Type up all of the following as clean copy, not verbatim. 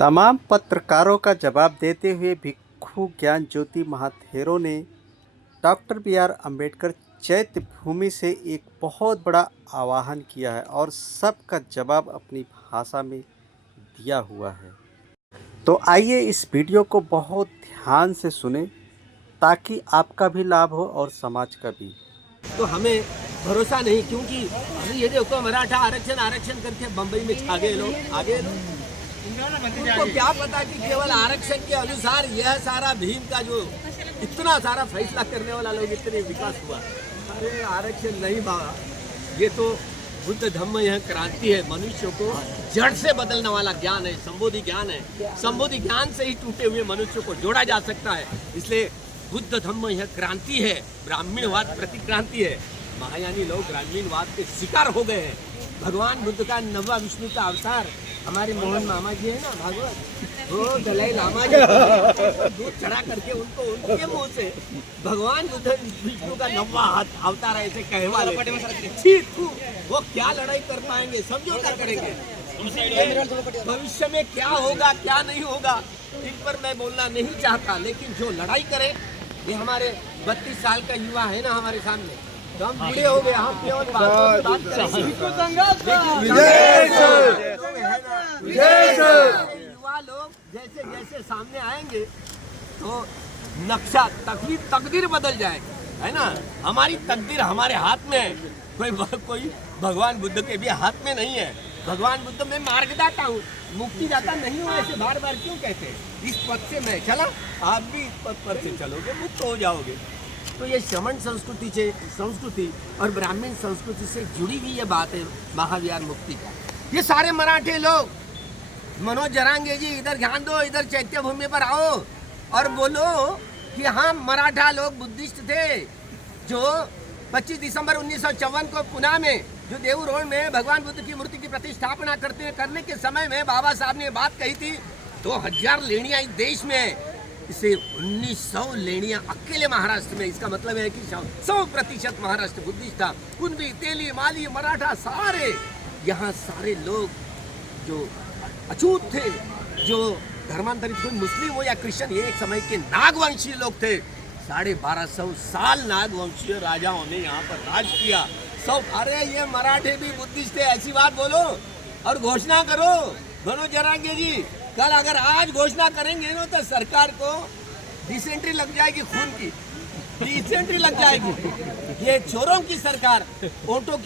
तमाम पत्रकारों का जवाब देते हुए भिक्खु ज्ञान ज्योति महाथेरो ने डॉक्टर बी आर अम्बेडकर चैत्य भूमि से एक बहुत बड़ा आह्वान किया है और सबका जवाब अपनी भाषा में दिया हुआ है। तो आइए इस वीडियो को बहुत ध्यान से सुने ताकि आपका भी लाभ हो और समाज का भी। तो हमें भरोसा नहीं, क्योंकि अभी ये देखो मराठा आरक्षण आरक्षण करके बम्बई में छा गए लोग आगे। उनको क्या पता कि केवल आरक्षण के अनुसार यह सारा भीम का जो इतना सारा फैसला करने वाला लोग इतने विकास हुआ। अरे आरक्षण नहीं बाबा, ये तो बुद्ध धम्म यह क्रांति है, मनुष्य को जड़ से बदलने वाला ज्ञान है, संबोधि ज्ञान है। संबोधि ज्ञान से ही टूटे हुए मनुष्य को जोड़ा जा सकता है। इसलिए बुद्ध धम्म यह क्रांति है, ब्राह्मणवाद प्रतिक्रांति है। महायानी लोग ग्रामीणवाद के शिकार हो गए हैं। भगवान बुद्ध का 9वां विष्णु का अवतार हमारे मोहन मामा जी है ना भागवत, वो दलाई लामा जी दूध चढ़ा करके उनके मुंह से भगवान बुद्ध विष्णु का 9वां अवतार ऐसे कहवा लेते। वो क्या लड़ाई कर पाएंगे, समझौता करेंगे। भविष्य में क्या होगा क्या नहीं होगा इन पर मैं बोलना नहीं चाहता, लेकिन जो लड़ाई करे, ये हमारे 32 साल का युवा है ना हमारे सामने, तो हम बूढ़े हो गए, हम केवल युवा लोग जैसे जैसे सामने आएंगे तो नक्शा तकदीर बदल जाएगा, है ना। हमारी तकदीर हमारे हाथ में है, कोई भगवान बुद्ध के भी हाथ में नहीं है। भगवान बुद्ध मैं मार्गदाता हूँ, मुक्तिदाता नहीं हूँ, ऐसे बार बार क्यों कहते हैं। इस पद से मैं चला, आप भी इस पद पर से चलोगे, मुक्त हो जाओगे। तो ये श्रमण संस्कृति और ब्राह्मण संस्कृति से जुड़ी हुई ये बात है महाविहार मुक्ति का। ये सारे मराठे लोग, मनोज जरांगे जी इधर ध्यान दो, इधर चैत्य भूमि पर आओ और बोलो कि हम मराठा लोग बुद्धिस्ट थे जो 25 दिसंबर 1954 को पुणे में जो देव रोड में भगवान बुद्ध की मूर्ति की प्रतिष्ठापना करने के समय में बाबा साहब ने बात कही थी 2000 लेनियां इस देश में, इसे 1900 लेनियां अकेले महाराष्ट्र में। इसका मतलब है कि 100% महाराष्ट्र बुद्धिस्ट था। कुंभी, तेली, माली, मराठा सारे यहाँ सारे लोग जो अछूत थे, जो धर्मांतरित कोई मुस्लिम हो या क्रिश्चियन, ये एक समय के नागवंशीय लोग थे। 1250 साल नागवंशीय राजाओं ने यहाँ पर राज किया। सब अरे ये मराठे भी बुद्धिस्ट थे, ऐसी बात बोलो और घोषणा करो। मनोज जरांगे जी कल अगर आज घोषणा करेंगे ना तो सरकार को डिसेंट्री लग जाएगी, खून की डिसेंट्री लग जाएगी। ये चोरों की सरकार,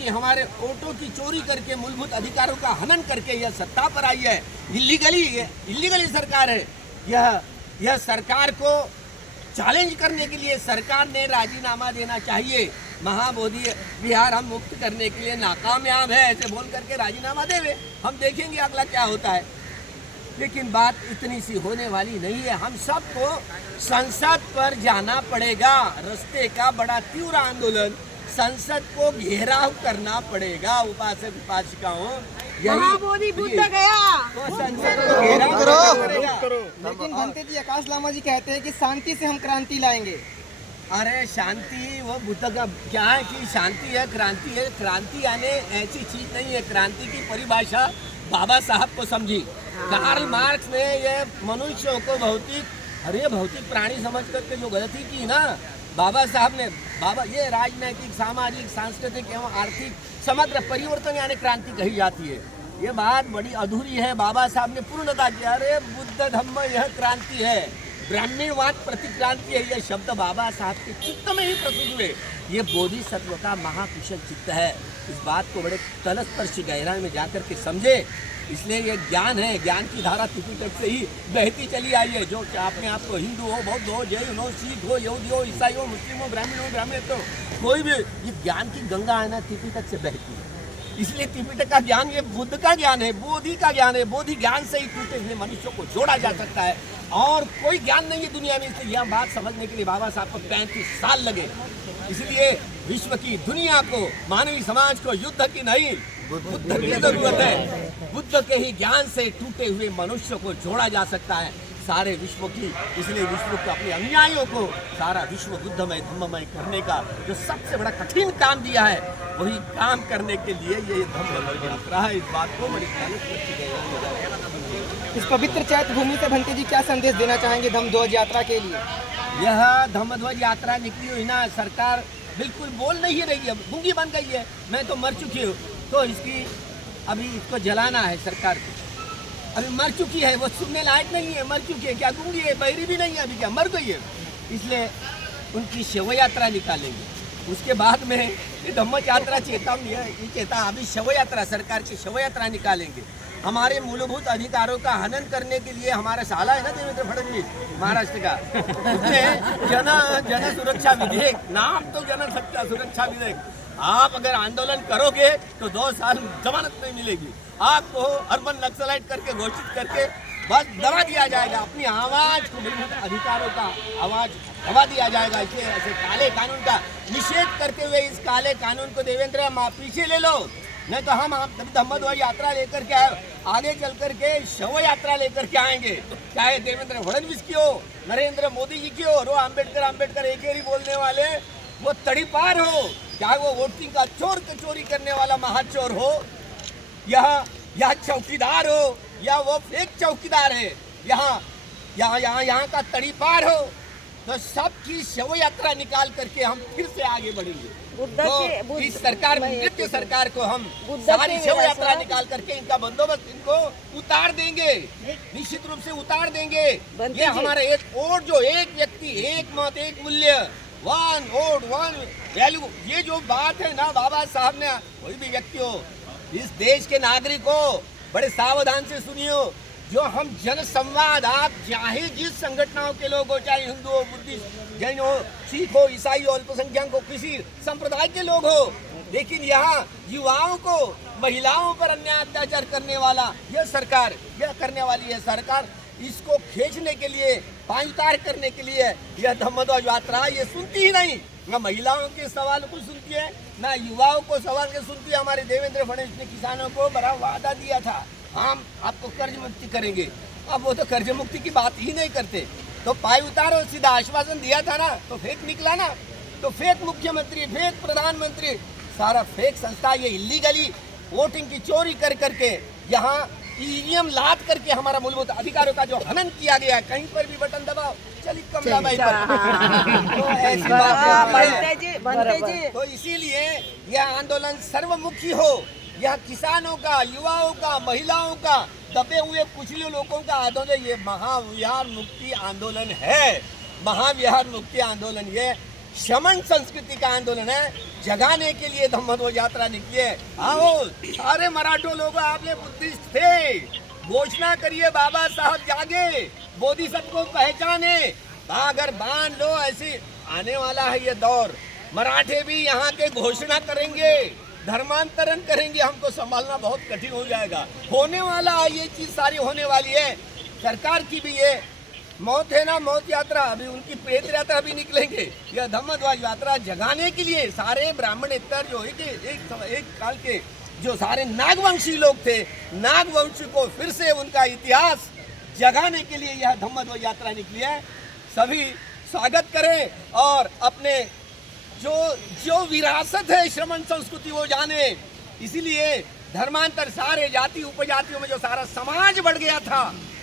हमारे ऑटो की चोरी करके मूलभूत अधिकारों का हनन करके यह सत्ता पर आई है। इलीगली सरकार है। यह सरकार को चैलेंज करने के लिए सरकार ने राजीनामा देना चाहिए। महाबोधि विहार हम मुक्त करने के लिए नाकामयाब है ऐसे बोल करके राजीनामा देवे, हम देखेंगे अगला क्या होता है। लेकिन बात इतनी सी होने वाली नहीं है। हम सबको संसद पर जाना पड़ेगा। रास्ते का बड़ा तीव्र आंदोलन, संसद को घेराव करना पड़ेगा। उपासक उपासिकाओं महाबोधि बुद्ध गया तो संसद को घेराव करना पड़ेगा। लेकिन भंते जी आकाश लामा जी कहते हैं कि शांति से हम क्रांति लाएंगे। अरे शांति वो बुद्ध का क्या है कि शांति है, क्रांति है। क्रांति यानी ऐसी चीज नहीं है। क्रांति की परिभाषा बाबा साहब को समझी। कार्ल मार्क्स ने ये मनुष्यों को भौतिक प्राणी समझ करके जो गलती की ना, बाबा साहब ने ये राजनैतिक, सामाजिक, सांस्कृतिक एवं आर्थिक समग्र परिवर्तन यानी क्रांति कही जाती है। ये बात बड़ी अधूरी है। बाबा साहब ने पूर्णता किया। अरे बुद्ध धम्म यह क्रांति है, ब्राह्मणवाद प्रतिक्रांति है। यह शब्द बाबा साहब के चित्त में ही प्रस्तुत हुए। ये बोधिसत्व का महाकुशल चित्त है। इस बात को बड़े तलस्पर्शी गहराई में जाकर के समझे। इसलिए ये ज्ञान है, ज्ञान की धारा त्रिपिटक से ही बहती चली आई है। जो अपने आप को हिंदू हो, बौद्ध हो, जैन हो, सिख हो, यहूदी हो, ईसाई हो, मुस्लिम हो, ब्राह्मण तो कोई भी, ये ज्ञान की गंगा है ना त्रिपिटक से बहती है। इसलिए त्रिपिटक का ज्ञान ये बुद्ध का ज्ञान है, बोधि का ज्ञान है। बोधि ज्ञान से ही टूटे हुए मनुष्यों को जोड़ा जा सकता है और कोई ज्ञान नहीं है दुनिया में। इसलिए यह बात समझने के लिए बाबा साहब को 35 साल लगे। इसलिए विश्व की दुनिया को, मानवीय समाज को युद्ध की नहीं बुद्ध की जरूरत है। बुद्ध के ही ज्ञान से टूटे हुए मनुष्य को जोड़ा जा सकता है। सारे विश्व की, इसलिए विश्व को अपने अनुयायियों को सारा विश्व बुद्धमय धम्ममय करने का जो सबसे बड़ा कठिन काम दिया है, वही काम करने के लिए ये धम्म यात्रा है। इस बात को बड़ी मेहनत करती गई। इस पवित्र चैत्य भूमि से भंते जी क्या संदेश देना चाहेंगे धम्म ध्वज यात्रा के लिए? यह धम्म ध्वज यात्रा निकली हुई ना, सरकार बिल्कुल बोल नहीं रही है, गूंगी बन गई है। मैं तो मर चुकी हूँ, तो इसकी अभी इसको जलाना है सरकार को। अभी मर चुकी है, वो सुनने लायक नहीं है, मर चुकी है, क्या गूंगी है, बहरी भी नहीं है, अभी क्या मर गई है। इसलिए उनकी शव यात्रा निकालेंगे। उसके बाद में ये धम्म यात्रा चेतावनी है, ये चेता अभी शव यात्रा, सरकार की शव यात्रा निकालेंगे। हमारे मूलभूत अधिकारों का हनन करने के लिए हमारा साला है ना देवेंद्र फडणवीस महाराष्ट्र का, उसने जन सुरक्षा विधेयक, नाम तो जन सुरक्षा विधेयक, आप अगर आंदोलन करोगे तो 2 साल जमानत नहीं मिलेगी, आपको अर्बन नक्सलाइट करके घोषित करके बस दबा दिया जाएगा, अपनी आवाज को, मूलभूत अधिकारों का आवाज दबा दिया जाएगा। इसलिए ऐसे काले कानून का निषेध करते हुए इस काले कानून को देवेंद्र पीछे ले लो, नहीं तो हम धम्म ध्वज यात्रा लेकर के आगे चल करके शव यात्रा लेकर के आएंगे। चाहे देवेंद्र फडणवीस की हो, नरेंद्र मोदी जी की हो, रो अम्बेडकर एक ही बोलने वाले, वो तड़ीपार हो, चाहे वो वोटिंग का चोरी करने वाला महाचोर हो, यह चौकीदार हो, या वो फेक चौकीदार है, यहाँ का तड़ीपार हो, तो सबकी शव यात्रा निकाल करके हम फिर से आगे बढ़ेंगे। तो इस सरकार नृत्य सरकार को हम सारी शव यात्रा निकाल करके इनका बंदोबस्त, इनको उतार देंगे, निश्चित रूप से उतार देंगे। ये हमारा एक वोट, जो एक व्यक्ति एक मत एक मूल्य, 1 वोट 1 वैल्यू, ये जो बात है ना बाबा साहब ने, कोई भी व्यक्ति हो, इस देश के नागरिक हो, बड़े सावधान से सुनियो। जो हम जन संवाद, आप चाहे जिस संगठनों के लोग हो, चाहे हिंदू हो, बुद्धिस्ट, जैन हो, सिख हो, ईसाई हो, अल्पसंख्यक हो, किसी संप्रदाय के लोग हो, लेकिन यहाँ युवाओं को, महिलाओं पर अन्याय अत्याचार करने वाला यह सरकार, यह करने वाली है सरकार, इसको खींचने के लिए, पांचतार करने के लिए यह धम्म ध्वज यात्रा ये सुनती ही नहीं, ना महिलाओं के सवाल को सुनती है, ना युवाओं को सवाल के सुनती है। हमारे देवेंद्र फडणवीस ने किसानों को बड़ा वादा दिया था, हम आपको कर्ज मुक्ति करेंगे, अब वो तो कर्ज मुक्ति की बात ही नहीं करते। तो पाई उतारो, सीधा आश्वासन दिया था ना, तो फेक निकला ना, तो फेक मुख्यमंत्री, फेक प्रधानमंत्री, सारा फेक संस्था, ये इलीगली वोटिंग की चोरी कर करके यहाँ ईवीएम लाद करके हमारा मूलभूत अधिकारों का जो हनन किया गया, कहीं पर भी बटन दबाओ, चलिए कमला बाई पर, तो ऐसी बात है। तो इसीलिए यह आंदोलन सर्वमुखी हो, यह किसानों का, युवाओं का, महिलाओं का, दबे हुए कुचले लोगों का आंदोलन, ये महाविहार मुक्ति आंदोलन है। महाविहार मुक्ति आंदोलन ये शमन संस्कृति का आंदोलन है, जगाने के लिए धम्म ध्वज यात्रा निकली है। आओ सारे मराठो लोग, आपने बुद्धिस्ट थे, घोषणा करिए बाबा साहब जागे, बोधिसत्व को पहचाने, अगर बांध लो, ऐसे आने वाला है ये दौर, मराठे भी यहाँ के घोषणा करेंगे, धर्मांतरण करेंगे, हमको संभालना बहुत कठिन हो जाएगा, होने वाला है, ये चीज सारी होने वाली है। सरकार की भी ये मौत है ना, मौत यात्रा, अभी उनकी प्रेत यात्रा भी निकलेंगे। यह धम्म ध्वज यात्रा जगाने के लिए सारे ब्राह्मणेतर जो एक काल के जो सारे नागवंशी लोग थे, नागवंशी को फिर से उनका इतिहास जगाने के लिए यह धम्म ध्वज यात्रा निकली है। सभी स्वागत करें और अपने जो विरासत है श्रमण संस्कृति वो जाने। इसीलिए धर्मांतर, सारे जाति उपजातियों में जो सारा समाज बढ़ गया था,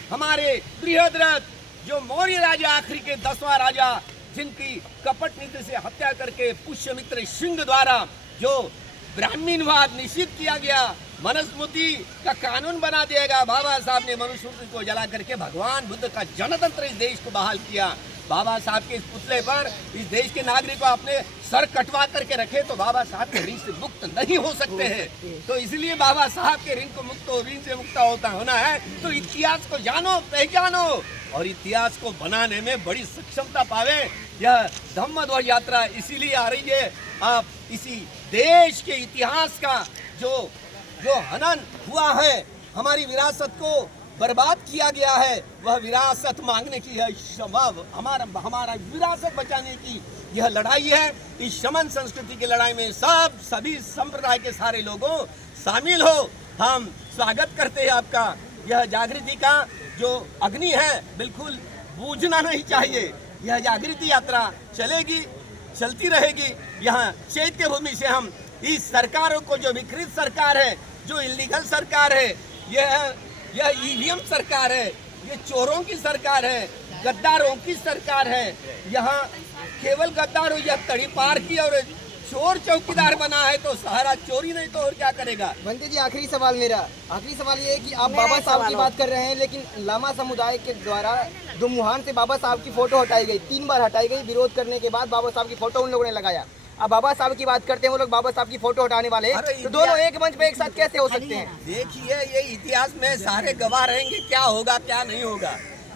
हमारे बृहद्रथ जो मौर्य राजा, आखिरी के 10वां राजा, जिनकी कपट नीति से हत्या करके पुष्यमित्र सिंह द्वारा जो ब्राह्मणवाद निषिद्ध किया गया, मनुस्मृति का कानून बना दिया, बाबा साहब ने मनुस्मृति को जला करके भगवान बुद्ध का जनतंत्र इस देश को बहाल किया। बाबा साहब के इस पुतले पर इस देश के नागरिक को अपने सर कटवा करके रखे तो बाबा साहब के ऋण से मुक्त नहीं हो सकते हैं। तो इसलिए बाबा साहब के ऋण को मुक्त हो, ऋण से मुक्त होना है तो इतिहास को जानो, पहचानो और इतिहास को बनाने में बड़ी सक्षमता पावे। यह धम्म ध्वज यात्रा इसीलिए आ रही है, आप इसी देश के इतिहास का जो हनन हुआ है, हमारी विरासत को बर्बाद किया गया है, वह विरासत मांगने की है, हमारा विरासत बचाने की यह लड़ाई है। इस शमन संस्कृति की लड़ाई में सभी संप्रदाय के सारे लोगों शामिल हो। हम स्वागत करते हैं आपका यह जागृति का। जो अग्नि है बिल्कुल बूझना नहीं चाहिए। यह जागृति यात्रा चलेगी, चलती रहेगी। यहाँ चैत्य भूमि से हम इस सरकारों को, जो विकृत सरकार है, जो इलीगल सरकार है, यह ईवीएम सरकार है, ये चोरों की सरकार है, गद्दारों की सरकार है। यहाँ केवल गद्दारों, यह तड़ीपार की और चोर चौकीदार बना है तो सहारा चोरी नहीं तो और क्या करेगा। बंते जी, आखिरी सवाल ये है कि आप बाबा साहब की बात कर रहे हैं, लेकिन लामा समुदाय के द्वारा दुमुहान से बाबा साहब की फोटो हटाई गई, 3 बार हटाई गई। विरोध करने के बाद बाबा साहब की फोटो उन लोगों ने लगाया। अब बाबा साहब की बात करते हैं, वो लोग बाबा साहब की फोटो हटाने वाले हैं, तो दोनों एक मंच पे एक साथ कैसे हो सकते हैं? देखिए, ये इतिहास में सारे गवाह रहेंगे क्या होगा क्या नहीं होगा,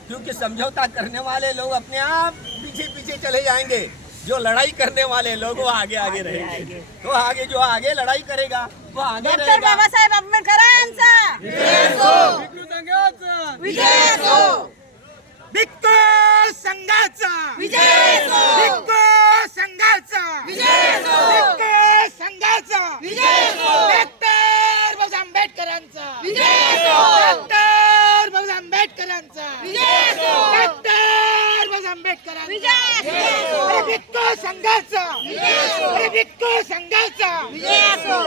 क्योंकि समझौता करने वाले लोग अपने आप पीछे पीछे चले जाएंगे, जो लड़ाई करने वाले लोग वो आगे आगे रहेंगे। तो आगे जो आगे लड़ाई करेगा वो आगे रहेगा। डॉक्टर बाबासाहेब आंबेडकरांचा विजय असो, भिक्खू संघाचा विजय असो, भिक्खू संघाचा विजय असो, भिक्खू संघाचा विजय असो, डॉक्टर बाबासाहेब आंबेडकरांचा विजय असो, डॉक्टर बाबासाहेब आंबेडकरांचा विजय असो, डॉक्टर बाबासाहेब आंबेडकरांचा विजय असो, अरे भिक्खू संघाचा अरे भिक्खू संघाचा विजय असो।